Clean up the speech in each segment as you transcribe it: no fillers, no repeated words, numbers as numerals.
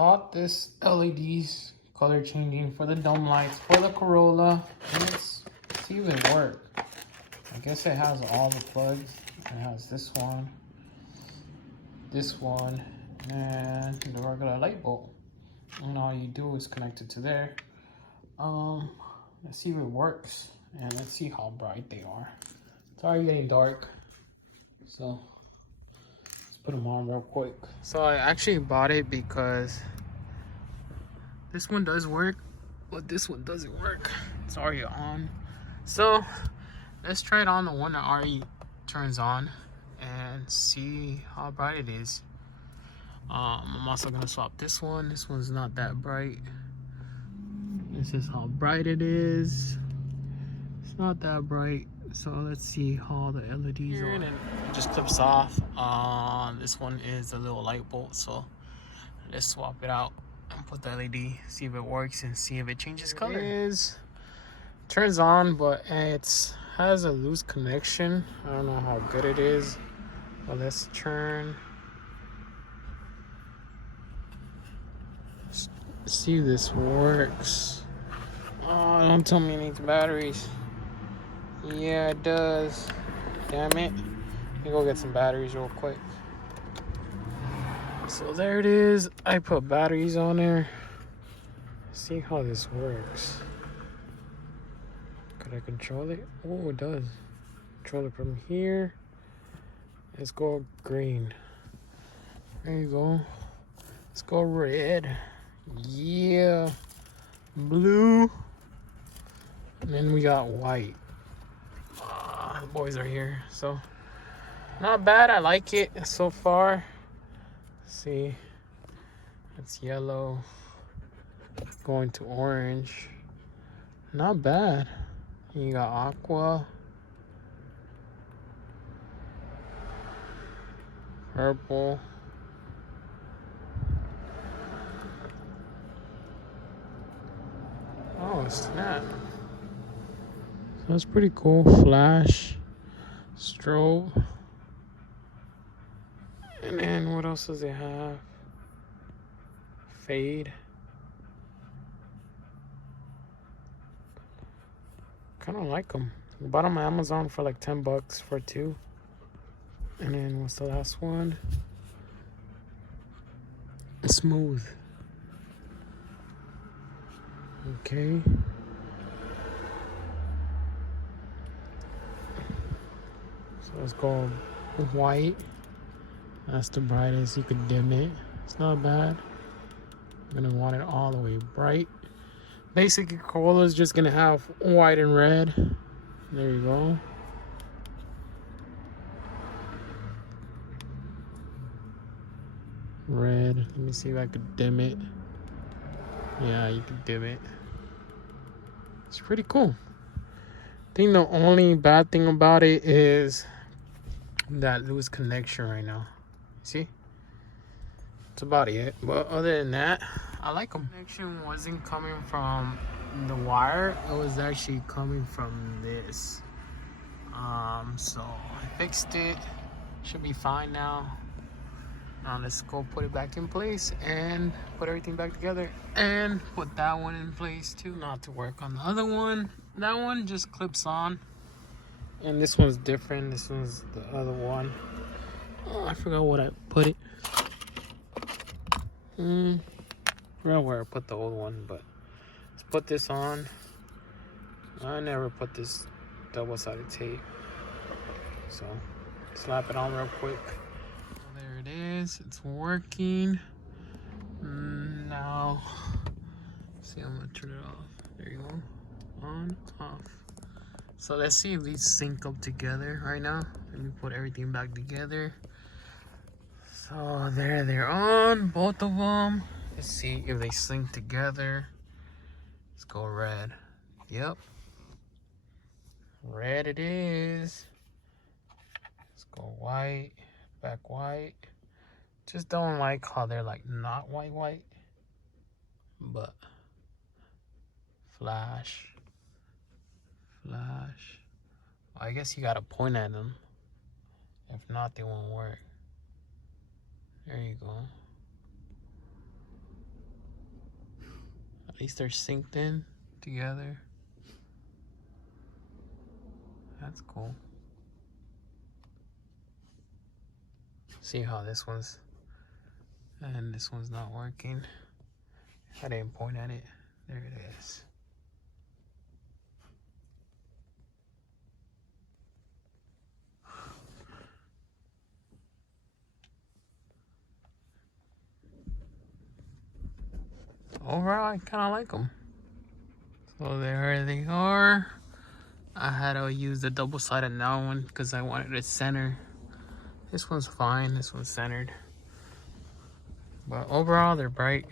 Bought this LEDs color changing for the dome lights for the Corolla. And let's see if it works. I guess it has all the plugs. It has this one, and the regular light bulb. And all you do is connect it to there. Let's see if it works, and let's see how bright they are. It's already getting dark, so let's put them on real quick. So I actually bought it because this one does work, but this one doesn't work. It's already on. So let's try it on the one that already turns on and see how bright it is. I'm also gonna swap this one. This one's not that bright. This is how bright it is. It's not that bright. So let's see how the LEDs are. And it just clips off. This one is a little light bulb, so let's swap it out and put the LED, see if it works and see if it changes color. It is turns on, but it has a loose connection. I don't know how good it is, but let's turn. See if this works. Oh, don't tell me it needs batteries. Yeah, it does. Damn it. Let me go get some batteries real quick. So there it is. I put batteries on there. See how this works. Could I control it? Oh, it does. Control it from here. Let's go green. There you go. Let's go red. Yeah. Blue. And then we got white. The boys are here. So not bad. I like it so far. See, it's yellow going to orange. Not bad. You got aqua, purple, oh snap. So that's pretty cool. Flash, strobe, and then what else does it have? Fade. Kind of like them. I bought them on Amazon for like $10 for two. And then what's the last one? Smooth. Okay. So let's go white. That's the brightest. You could dim it. It's not bad. I'm gonna want it all the way bright. Basically, Corolla is just gonna have white and red. There you go. Red. Let me see if I could dim it. Yeah, you can dim it. It's pretty cool. I think the only bad thing about it is that loose connection right now. See? That's about it. But other than that, I like them. Connection wasn't coming from the wire. It was actually coming from this. So I fixed it. Should be fine now. Now let's go put it back in place and put everything back together and put that one in place too. Not to work on the other one. That one just clips on. And this one's different. This one's the other one. Oh, I forgot what I put it. Forgot where I put the old one, but let's put this on. I never put this double-sided tape, so slap it on real quick. There it is. It's working. Now, see, I'm gonna turn it off. There you go. On, off. So let's see if these sync up together right now. Let me put everything back together. So there they're on, both of them. Let's see if they sync together. Let's go red. Yep. Red it is. Let's go white. Back white. Just don't like how they're like not white. But flash. Flash. I guess you gotta point at them. If not, they won't work. There you go. At least they're synced in together. That's cool. See how this one's, and this one's not working. I didn't point at it. There it is. Overall, I kind of like them. So there they are. I had to use the double-sided now one because I wanted it center. This one's fine. This one's centered. But overall, they're bright.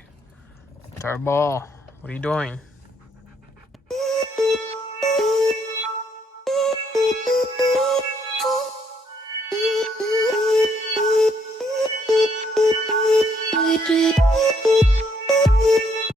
Tarball, what are you doing? Thank you.